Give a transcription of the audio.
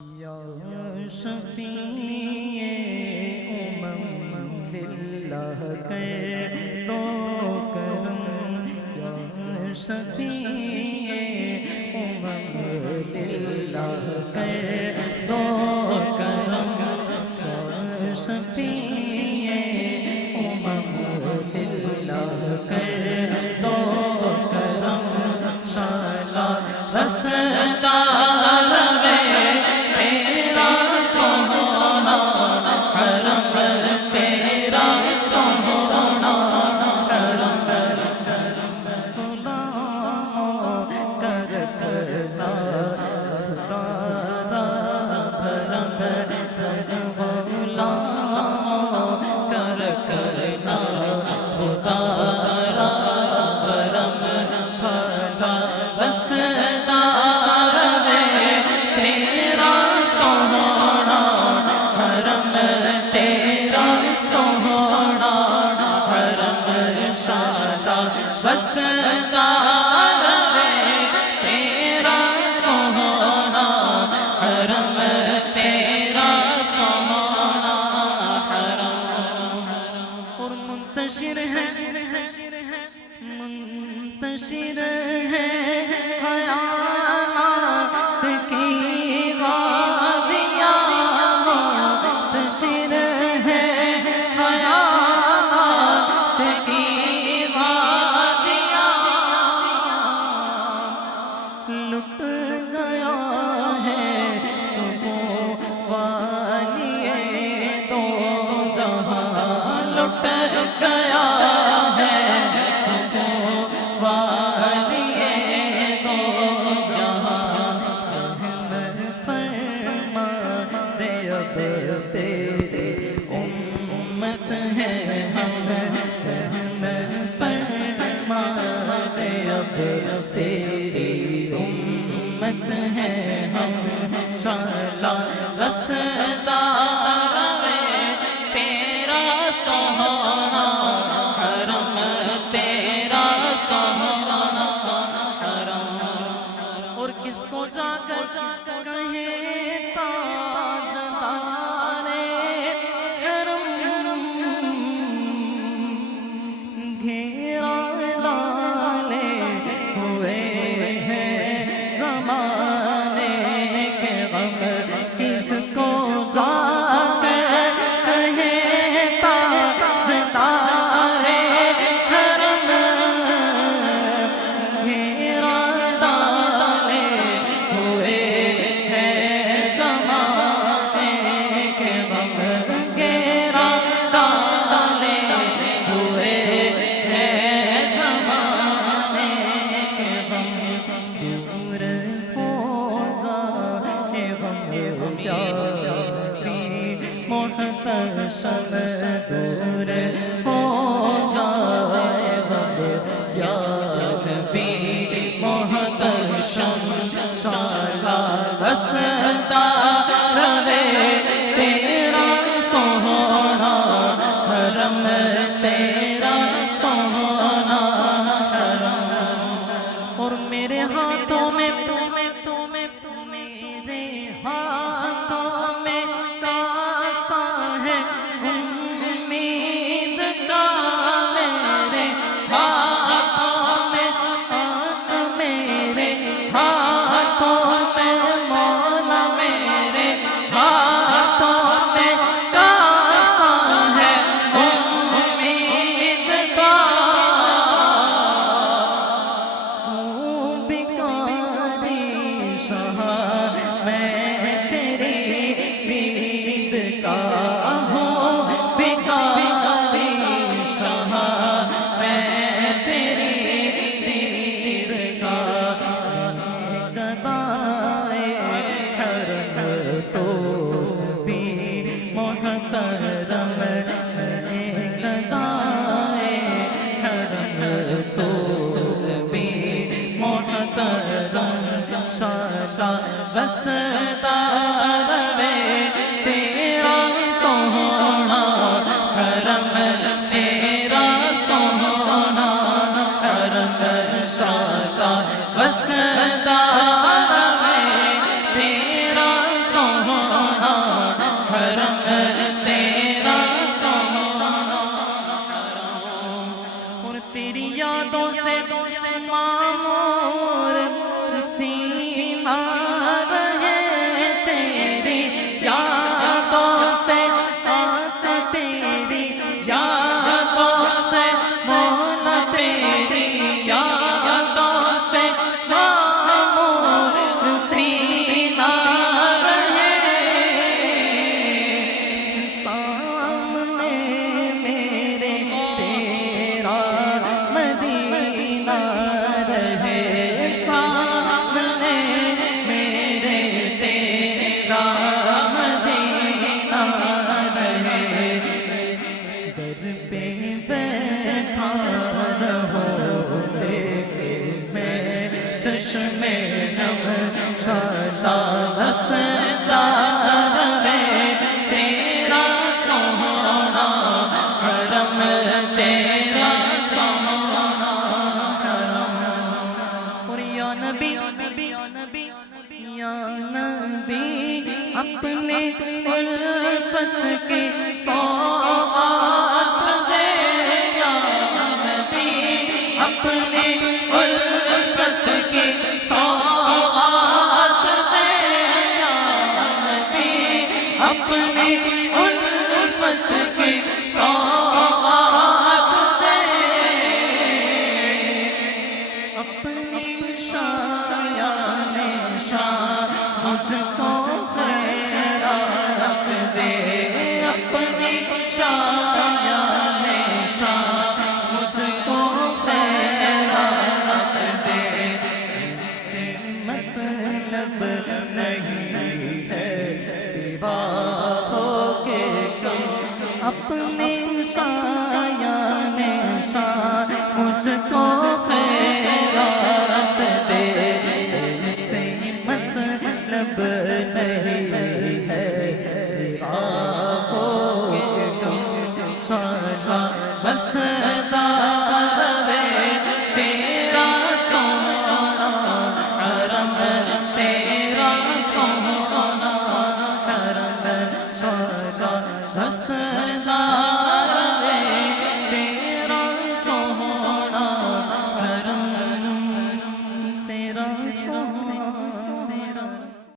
یا شفیع امم للہ کر دو کرم، یا شفیع امم للہ کر دو کرم، یا شفیع امم للہ کر دو کرم، شالا رستا منتشر ہے خیالات کی وادیاں، منتشر ہے خیالات کی وادیاں، لٹ گیا ہے صبح والی دو جہاں، لٹ گیا تیری امت ہے ہم، شالا رستا روے تیرا سہانا حرم، تیرا سہانا حرم، اور کس کو جا کر کہے تاجدار حرم، گھیرا ڈالے ہوئے ہیں زمانے کے غم، کس کو جا کر کہے تاجدار حرم، گھیرا ڈالے ہوئے ہیں زمانے کے غم، گھیرا ڈالے ہوئے ہیں زمانے کے غم، دور ہو جائے غم یاری محتشم، دور ہو جائے غم یاری محتشم، شالا رستا روے تیرا سہانا حرم، تیرا سہانا حرم، اور میرے ہاتھوں میں میرے ہاتھوں میں کاسا ہے امید کا، میرے ہاتھوں میں آقا، میرے ہاتھوں میں مولا، میرے ہاتھوں میں کاسا ہے امید کا، بھکاری شاہ میں تیری دید کا ہوں، بھکاری شاہ میں تیری دید کا، گدائے حرم تو بھی محترم، گدائے حرم تو بھی محترم، شالا رستا روے تیرا سہانا حرم، تیرا سہانا حرم، شالا رستا روے تیرا سہانا تیرا مدینہ رہے در پہ بیٹھا رہو لیکن میں چشم جم شادا رستا رہے تیرا سونا حرم تیرا سونا حرم اور یا نبی یا نبی اپنے الفت کی سوغات دے یا نبی اپنے الفت کی سوغات دے یا نبی اپنے الفت کی سوغات دے اپنی شایان شان مجھ کو خیرات دے اپنی شایان شان مجھ کو خیرات دے اس سے مطلب نہیں ہے سوا ہو کے کم اپنی شایان شان مجھ کو خیرات دے اس سے مطلب نہیں ہے سوا ہو کے کم شاشا بستا رہے تیرا سونا حرم تیرا سونا حرم شاشا بستا